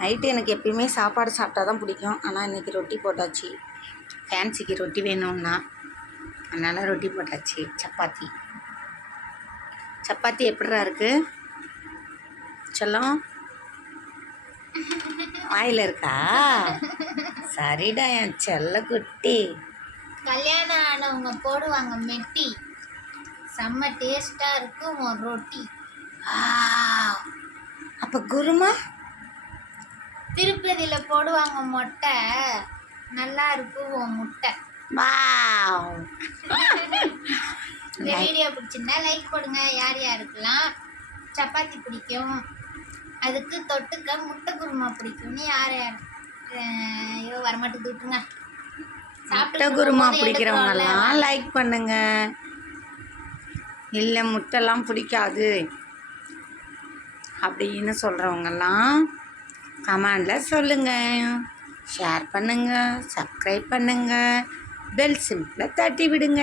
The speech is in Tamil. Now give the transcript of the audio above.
நைட்டு எனக்கு எப்பயுமே சாப்பாடு சாப்பிட்டா தான் பிடிக்கும். ஆனால் இன்றைக்கி ரொட்டி போட்டாச்சு. ஃபேன்சிக்கு ரொட்டி வேணும்னா அதனால் ரொட்டி போட்டாச்சு. சப்பாத்தி சப்பாத்தி எப்படிடா இருக்குது சொல்லும்? வாயில் இருக்கா? சரிடா என் செல்ல குட்டி. கல்யாணம் ஆனவங்க போடுவாங்க மெட்டி, செம்ம டேஸ்ட்டாக இருக்கும் ஒரு ரொட்டி. அப்போ குருமா திருப்பதியில் போடுவாங்க மொட்டை, நல்லா இருக்கும் உன் முட்டை. இந்த வீடியோ பிடிச்சிருந்தா லைக் போடுங்க. யார் யாருக்கெல்லாம் சப்பாத்தி பிடிக்கும், அதுக்கு தொட்டுக்க முட்டை குருமா பிடிக்கும்னு யார் யார் வரமாட்டேது விட்டுருங்க. முட்டை குருமா பிடிக்கிறவங்கெல்லாம் லைக் பண்ணுங்க. இல்லை முட்டைலாம் பிடிக்காது அப்படின்னு சொல்கிறவங்கெல்லாம் கமெண்டில் சொல்லுங்கள். ஷேர் பண்ணுங்கள், சப்ஸ்கிரைப் பண்ணுங்கள், பெல் சிம்பிளை தட்டி விடுங்க.